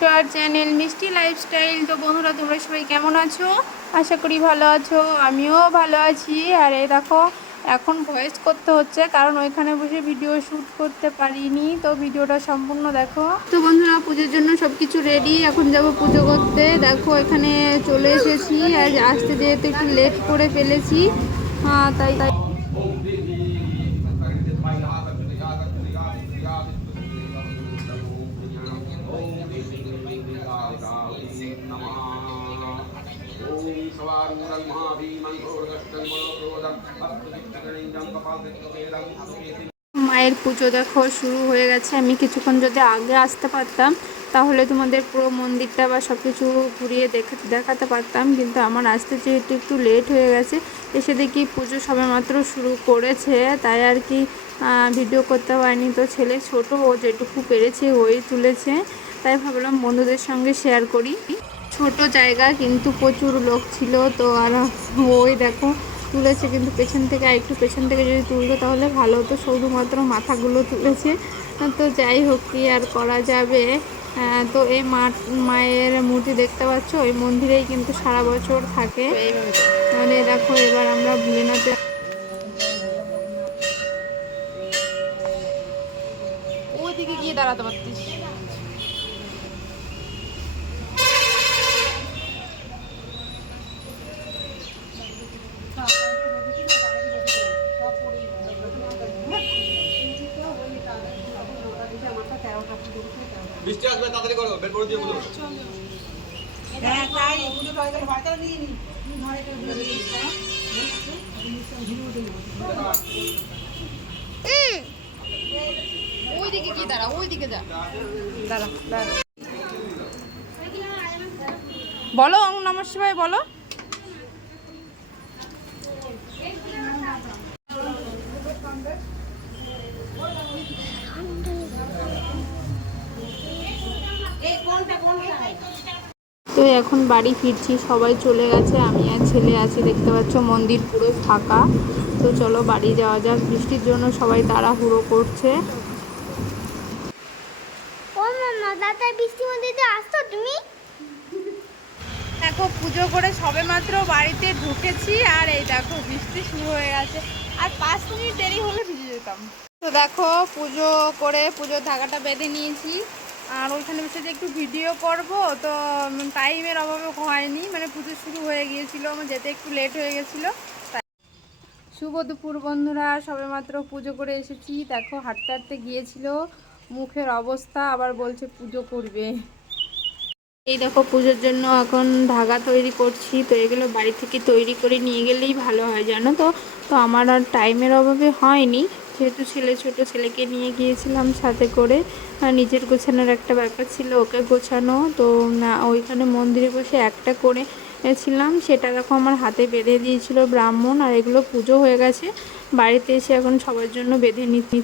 To our channel মিষ্টি lifestyle. তো বন্ধুরা, তোমরা সবাই কেমন আছো? আশা করি ভালো আছো, আমিও ভালো আছি। আর এই দেখো, এখন ভয়েস করতে হচ্ছে কারণ ওইখানে বসে ভিডিও শ্যুট করতে পারিনি, তো ভিডিওটা সম্পূর্ণ দেখো। তো বন্ধুরা, পুজোর জন্য সব কিছু রেডি, এখন যাব পুজো করতে। দেখো এখানে চলে এসেছি, আর আসতে যেহেতু একটু লেট করে ফেলেছি, তাই মায়ের পুজো দেখো শুরু হয়ে গেছে। আমি কিছুক্ষণ যদি আগে আসতে পারতাম তাহলে তোমাদের পুরো মন্দিরটা বা সব কিছু ঘুরিয়ে দেখাতে পারতাম, কিন্তু আমার আসতে যেহেতু একটু লেট হয়ে গেছে, এসে দেখি পুজো সবেমাত্র শুরু করেছে, তাই আর কি ভিডিও করতে পারিনি। তো ছেলে ছোট, ও যেটুকু পেরেছে ওই তুলেছে, তাই ভাবলাম বন্ধুদের সঙ্গে শেয়ার করি। ছোট জায়গা কিন্তু প্রচুর লোক ছিল, তো আর ওই দেখো তুলেছে, কিন্তু পেছন থেকে একটু পেছন থেকে যদি তুলতো তাহলে ভালো হতো, শুধুমাত্র মাথাগুলো তুলেছে। তো যাই হোক, কি আর করা যাবে। তো এই মায়ের মূর্তি দেখতে পাচ্ছ, ওই মন্দিরেই কিন্তু সারা বছর থাকে। মানে দেখো, এবার আমরা ভুলেনাথে ওইদিকে গিয়ে দাঁড়াতে পারতিস। বৃষ্টি আসবে, তাড়াতাড়ি করো, বের করে দিয়ে বলো। হ্যাঁ তাই পুজো হয়ে গেল, ভাতও নিয়ে নি ঘরে তো দিয়ে দিই। ওইদিকে কি দাঁড়া, ওইদিকে যা, দাঁড়া দাঁড়া। বলো ওম নমঃ শিবায় বলো। তো এখন বাড়ি ফিরছি, সবাই চলে গেছে, আমি আর ছেলে আছি। দেখতে পাচ্ছ মন্দির পুরো ফাঁকা। তো চলো বাড়ি যাওয়া যাক, বৃষ্টির জন্য সবাই তাড়াহুড়ো করছে। ও মামা, দাদা বৃষ্টির মধ্যে যে আসছো তুমি? দেখো পুজো করে সবেমাত্র বাড়িতে ঢুকেছি, আর এই দেখো বৃষ্টি শুরু হয়ে গেছে। আর 5 মিনিট দেরি হলে ভিজে যেতাম। তো দেখো পুজো করে পুজোর ধাগাটা বেঁধে নিয়েছি, আর ওইখানে বসে যে একটু ভিডিও করব, তো টাইমের অভাবে হয়নি, মানে পুজো শুরু হয়ে গিয়েছিল, আমার যেতে একটু লেট হয়ে গেছিলো। তাই শুভ দুপুর বন্ধুরা, সবেমাত্র পুজো করে এসেছি। দেখো হাঁটতে হাঁটতে গিয়েছিল, মুখের অবস্থা, আবার বলছে পুজো করবে। এই দেখো পুজোর জন্য এখন ধাগা তৈরি করছি, তো এগুলো বাড়ি থেকে তৈরি করে নিয়ে গেলেই ভালো হয়, জানো তো। তো আমার আর টাইমের অভাবে হয়নি, যেহেতু ছোট ছেলেকে নিয়ে গিয়েছিলাম সাথে করে, আর নিজের গোছানোর একটা ব্যাপার ছিল, ওকে গোছানো। তো না, ওইখানে মন্দিরে বসে একটা করে ছিলাম, সেটা দেখো আমার হাতে বেঁধে দিয়েছিল ব্রাহ্মণ, আর এগুলো পুজো হয়ে গেছে, বাড়িতে এসে এখন সবার জন্য বেঁধে নিচ্ছি।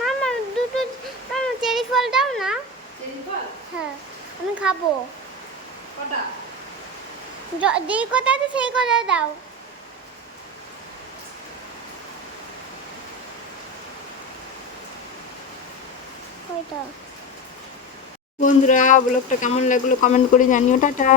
মামা দুটো, মামা চেরি ফল দাও না। চেরি ফল? হ্যাঁ, আমি খাবো। কটা? যেই কথা আছে সেই কথা দাও। বন্ধুরা, ব্লগটা কেমন লাগলো কমেন্ট করে জানিও। টাটা।